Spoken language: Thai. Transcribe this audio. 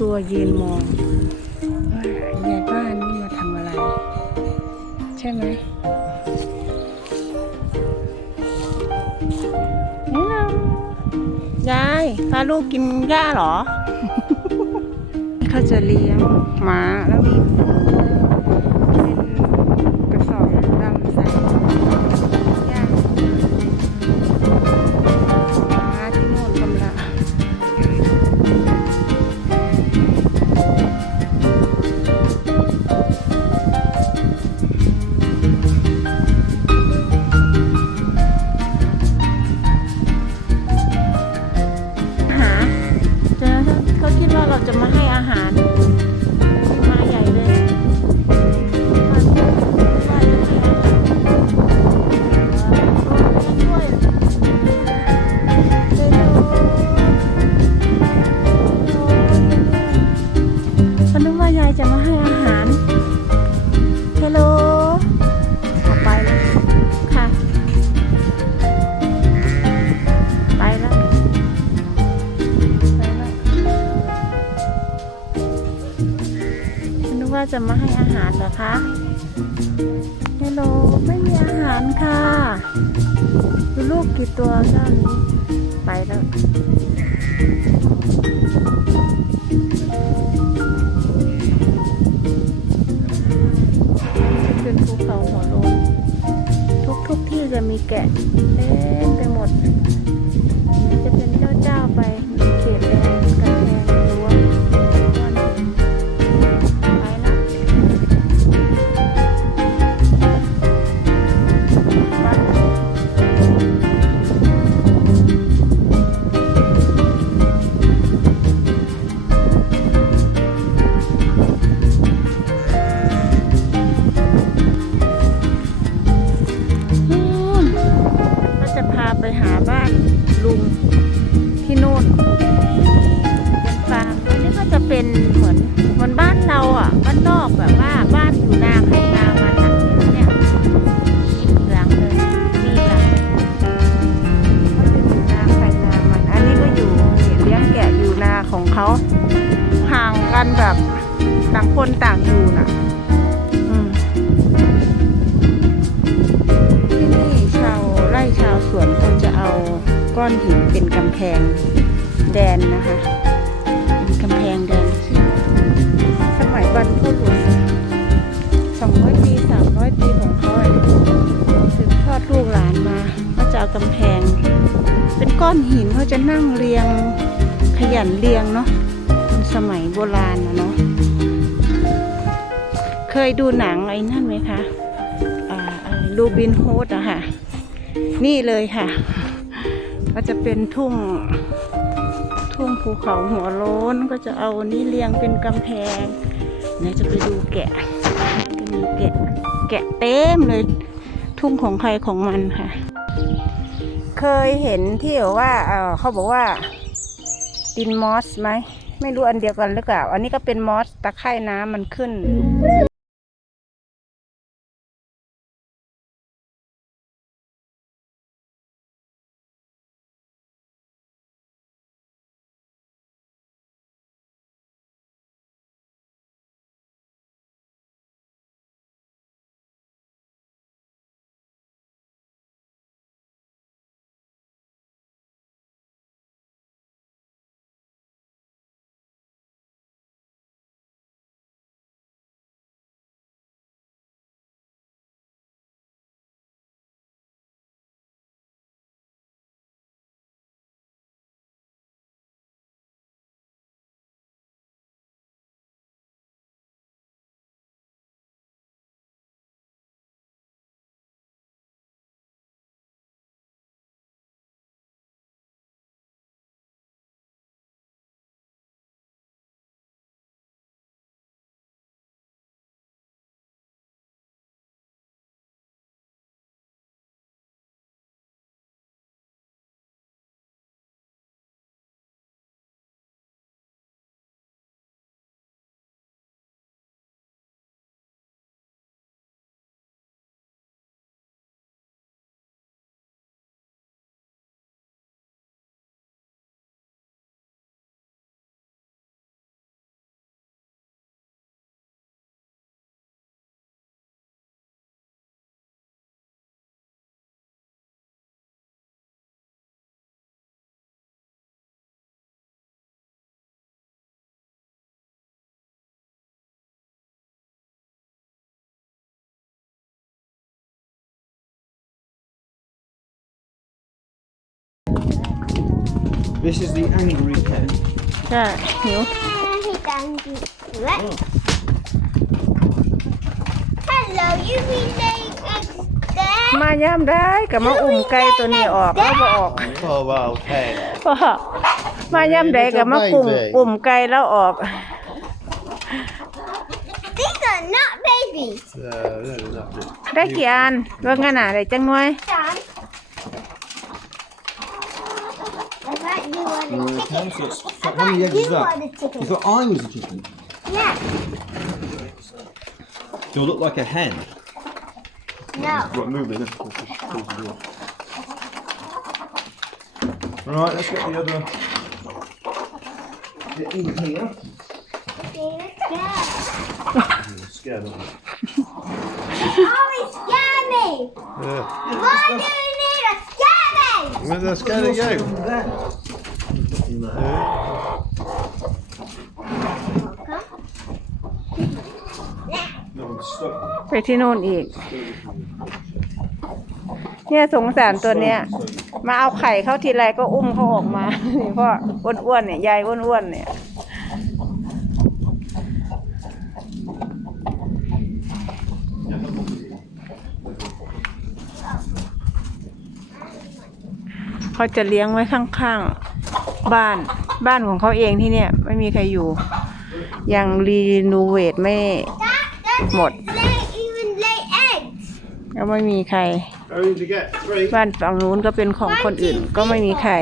ตัวยืนมองว่ายายบ้านนี่มาทำอะไร ใช่ไหมฮัลโหลยายพาลูกกินหญ้าเหรอ เขาจะเลี้ยงหมาแล้วมี อาหาร จะมาให้อาหารเหรอคะฮัลโหลไม่มีอาหารค่ะดูลูกกี่ตัวเจ้านี้ ไปแล้วจะเป็นภูเขาหัวโลนทุกทุกที่จะมีแกะเต็ เขาห่างกันแบบต่างคนต่างอยู่น่ะที่นี่ชาวไร่ชาวสวนเขาจะเอาก้อนหินเป็นกำแพงแดนนะคะเป็นกำแพงแดนที่สมัยบรรพบุรุษสองร้อยปีสามร้อยปีของเขาสืบทอดลูกหลานมาก็จะเอากำแพง เป็นก้อนหินเขาจะนั่งเรียง ขยันเรียงเนาะคนสมัยโบราณนะเนาะเคยดูหนังไอ้นั่นไหมคะอ่าอะไรลูบินโฮดอะค่ะ นี่เลยค่ะ ก็จะเป็นทุ่ง ทุ่งภูเขาหัวโล้นก็จะเอานี่เรียงเป็นกำแพงเดี๋ยวจะไปดูแกะจะมีแกะ แกะเต็มเลย ทุ่งของใครของมันค่ะ เคยเห็นที่ว่าเออเขาบอกว่า ดินมอสไหม ไม่รู้อันเดียวกันหรือเปล่า อันนี้ก็เป็นมอสตะไคร่น้ำมันขึ้น This is the angry hen. ใช่หิว He's angry. What? Hello, you been laying eggs there? มาย่ำได้กับมาอุ่มไก่ตัวนี้ออกแล้วบ่ออก Oh, well, hen. พ่อมาย่ำได้กับมาอุ่มอุ่มไก่แล้วออก These are not babies. Uh, no, no, no. ได้กี่อันว่างั้นน่ะได้จังน้อย Dad. Were the chicken. You thought I was a chicken? Yeah. Do I look like a hen? No. Right, move in. Right, let's get the other. Get in here. Okay, let's go. I'm scared of oh, it. Always scare me. Yeah. Why do you need to scare me? Well, they're scared of you. ไปที่โน่นอีก เนี่ยสงสารตัวเนี้ย มาเอาไข่เข้าทีไรก็อุ้มเขาออกมานี่พ่ออ้วนๆเนี่ยยายอ้วนๆเนี่ยเขาจะเลี้ยงไว้ข้างๆ บ้านบ้านของเขาเองที่เนี่ย ไม่มีใครอยู่ ยังรีโนเวทไม่ That doesn't What? lay, even lay eggs. ก็ไม่มีใคร How many did you get? Three. บ้านฝั่งนู้นก็เป็นของคนอื่นก็ไม่มีใคร